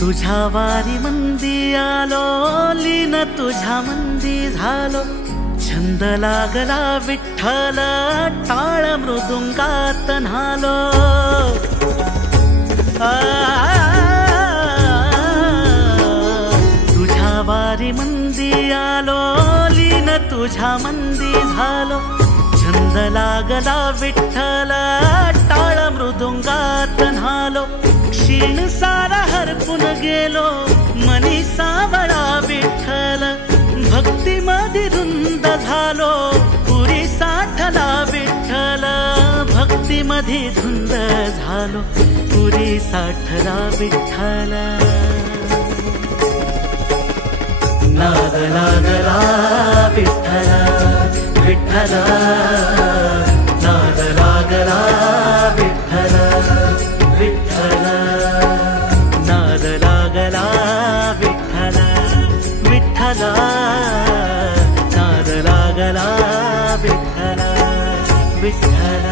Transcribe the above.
तुझ्या वारी मंदी आलो, लीन तुझ्या मंदी झालो, छंद लागला विठ्ठल, टाळ मृदुंगात न्हालो। तुझ्या वारी मंदी आलो, लीन तुझ्या मंदी झालो, छंद लागला विठ्ठल, टाळ मृदुंगात न्हालो। क्षीण सारा हरपून गेलो, मनी सावळा विठ्ठल, भक्ती मध्ये धुंद झालो, पुरी साठला विठ्ठल, भक्ती मध्ये धुंद झालो, पुरी साठला विठ्ठल। नाद लागला विठ्ठल विठ्ठल, नाद लागला विठ्ठल विठ्ठल, नाद लागला विठ्ठल विठ्ठल, नाद लागला विठ्ठल विठ्ठल।